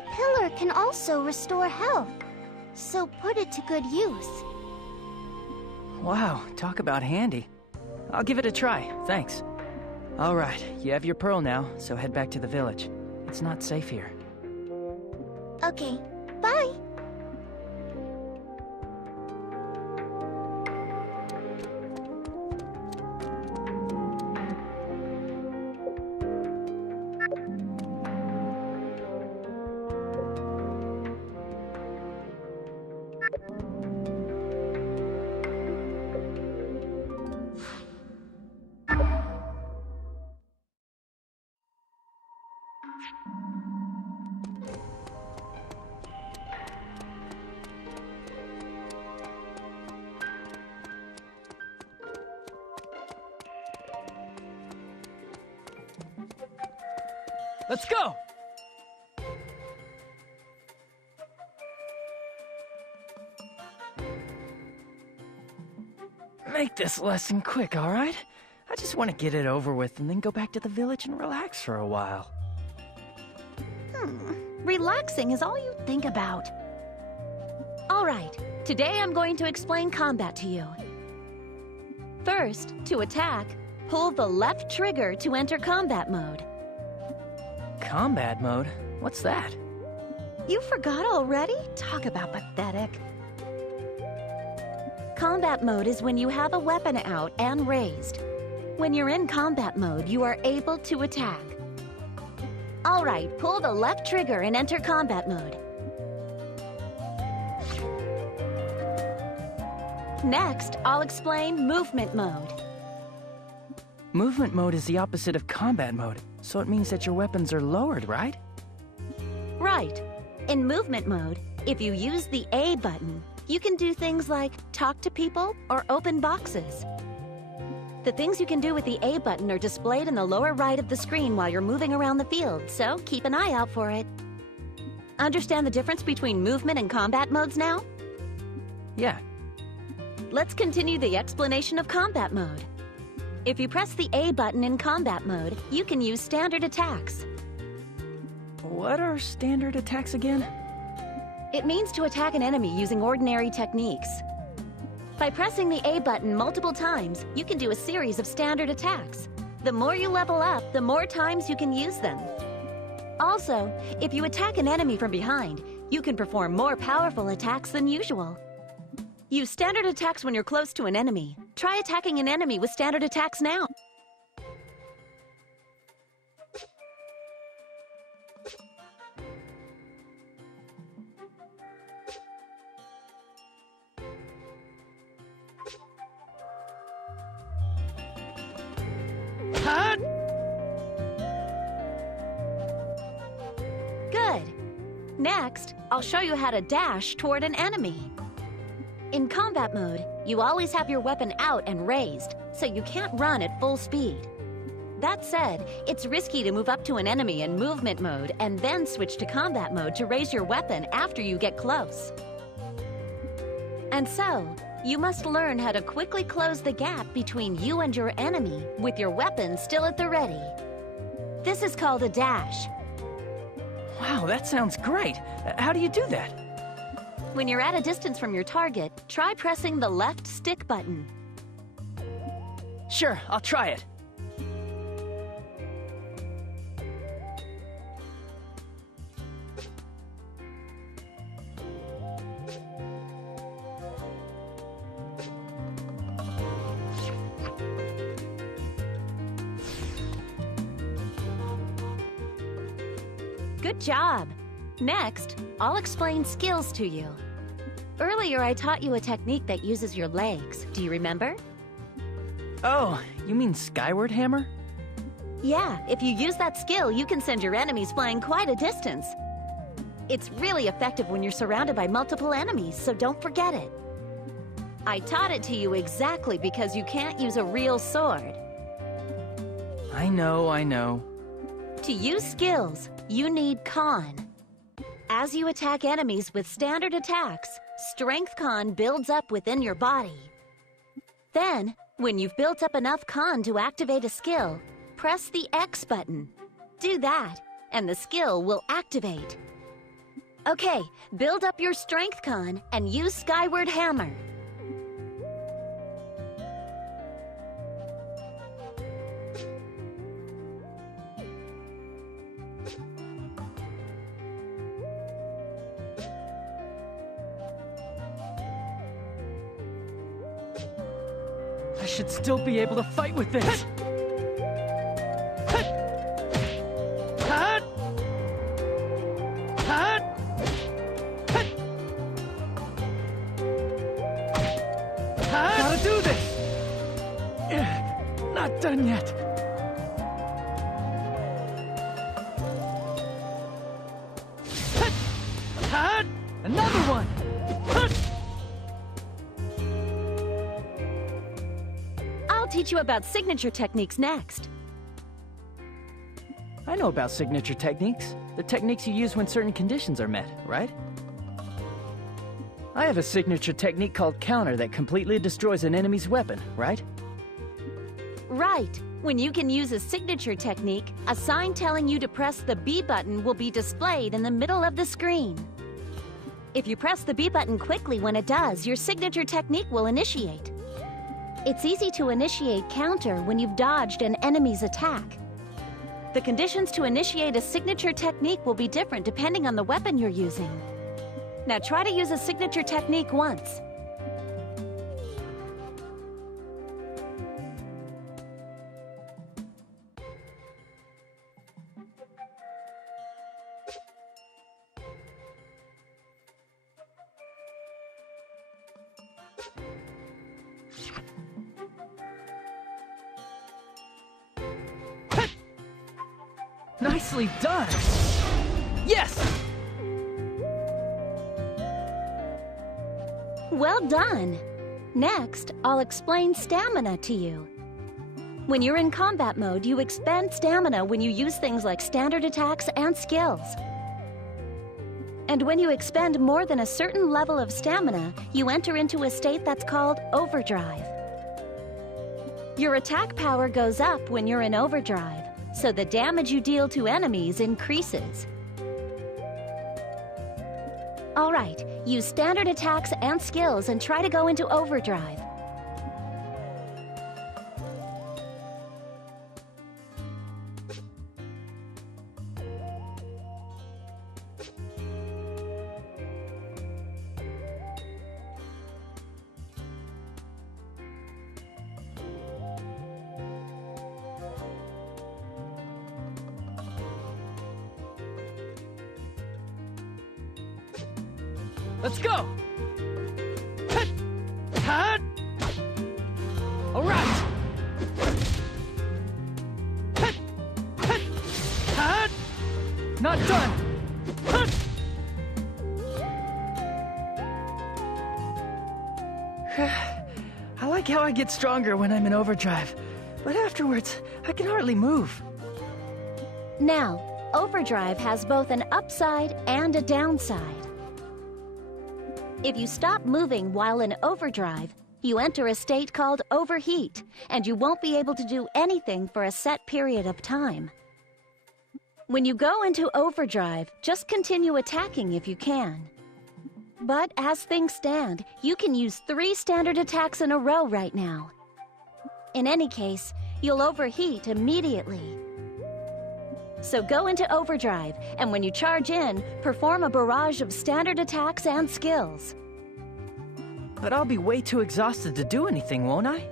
The pillar can also restore health, so put it to good use. Wow, talk about handy. I'll give it a try, thanks. All right, you have your pearl now, so head back to the village. It's not safe here. Okay, bye! Let's go! Make this lesson quick, all right? I just want to get it over with and then go back to the village and relax for a while. Relaxing is all you think about. All right, today I'm going to explain combat to you. First, to attack, pull the left trigger to enter combat mode. Combat mode? What's that? You forgot already? Talk about pathetic. Combat mode is when you have a weapon out and raised. When you're in combat mode, you are able to attack. All right, pull the left trigger and enter combat mode. Next, I'll explain movement mode. Movement mode is the opposite of combat mode, so it means that your weapons are lowered, right? Right. In movement mode, if you use the A button, you can do things like talk to people or open boxes. The things you can do with the A button are displayed in the lower right of the screen while you're moving around the field, so keep an eye out for it. Understand the difference between movement and combat modes now? Yeah. Let's continue the explanation of combat mode. If you press the A button in combat mode, you can use standard attacks. What are standard attacks again? It means to attack an enemy using ordinary techniques. By pressing the A button multiple times, you can do a series of standard attacks. The more you level up, the more times you can use them. Also, if you attack an enemy from behind, you can perform more powerful attacks than usual. Use standard attacks when you're close to an enemy. Try attacking an enemy with standard attacks now. Good. Next, I'll show you how to dash toward an enemy. In combat mode, you always have your weapon out and raised, so you can't run at full speed. That said, it's risky to move up to an enemy in movement mode and then switch to combat mode to raise your weapon after you get close. And so, you must learn how to quickly close the gap between you and your enemy with your weapon still at the ready. This is called a dash. Wow, that sounds great. How do you do that? When you're at a distance from your target, try pressing the left stick button. Sure, I'll try it. Good job! Next, I'll explain skills to you. Earlier, I taught you a technique that uses your legs. Do you remember? Oh, you mean skyward hammer? Yeah, if you use that skill, you can send your enemies flying quite a distance. It's really effective when you're surrounded by multiple enemies, so don't forget it. I taught it to you exactly because you can't use a real sword. I know. To use skills, you need Con. As you attack enemies with standard attacks, Strength Con builds up within your body. Then, when you've built up enough Con to activate a skill, press the X button. Do that, and the skill will activate. Okay, build up your strength con and use Skyward Hammer. I should still be able to fight with this. Gotta do this! Not done yet. Another one! I'll teach you about signature techniques next. I know about signature techniques. The techniques you use when certain conditions are met, right? I have a signature technique called counter that completely destroys an enemy's weapon, right? Right. When you can use a signature technique, a sign telling you to press the B button will be displayed in the middle of the screen. If you press the B button quickly when it does, your signature technique will initiate. It's easy to initiate counter when you've dodged an enemy's attack. The conditions to initiate a signature technique will be different depending on the weapon you're using. Now try to use a signature technique once. Nicely done! Yes! Well done! Next, I'll explain stamina to you. When you're in combat mode, you expend stamina when you use things like standard attacks and skills. And when you expend more than a certain level of stamina, you enter into a state that's called overdrive. Your attack power goes up when you're in overdrive, so the damage you deal to enemies increases. All right, use standard attacks and skills and try to go into overdrive. Let's go! All right! Not done! I like how I get stronger when I'm in overdrive, but afterwards, I can hardly move. Now, overdrive has both an upside and a downside. If you stop moving while in overdrive, you enter a state called overheat, and you won't be able to do anything for a set period of time. When you go into overdrive, just continue attacking if you can. But as things stand, you can use 3 standard attacks in a row right now. In any case, you'll overheat immediately. So go into overdrive, and when you charge in, perform a barrage of standard attacks and skills. But I'll be way too exhausted to do anything, won't I?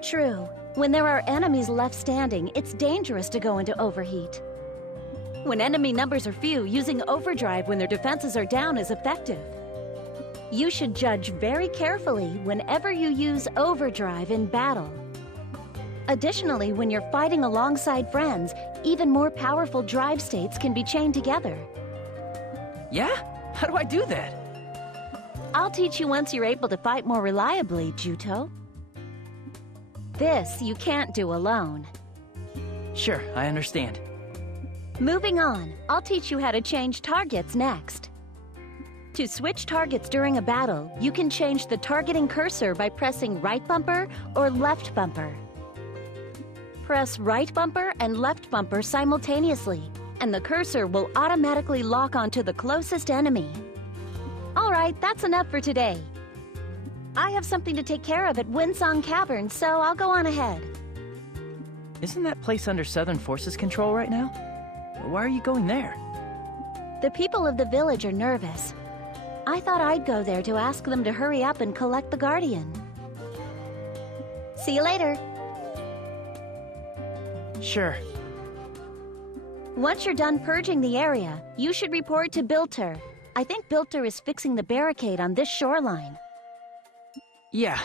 True. When there are enemies left standing, it's dangerous to go into overheat. When enemy numbers are few, using overdrive when their defenses are down is effective. You should judge very carefully whenever you use overdrive in battle. Additionally, when you're fighting alongside friends, even more powerful drive states can be chained together. Yeah? How do I do that? I'll teach you once you're able to fight more reliably, Juto. This you can't do alone. Sure, I understand. Moving on, I'll teach you how to change targets next. To switch targets during a battle, you can change the targeting cursor by pressing right bumper or left bumper. Press right bumper and left bumper simultaneously, and the cursor will automatically lock onto the closest enemy. All right, that's enough for today. I have something to take care of at Windsong Cavern, so I'll go on ahead. Isn't that place under Southern Forces control right now? Why are you going there? The people of the village are nervous. I thought I'd go there to ask them to hurry up and collect the Guardian. See you later. Sure. Once you're done purging the area, you should report to Bilter. I think Bilter is fixing the barricade on this shoreline. Yeah,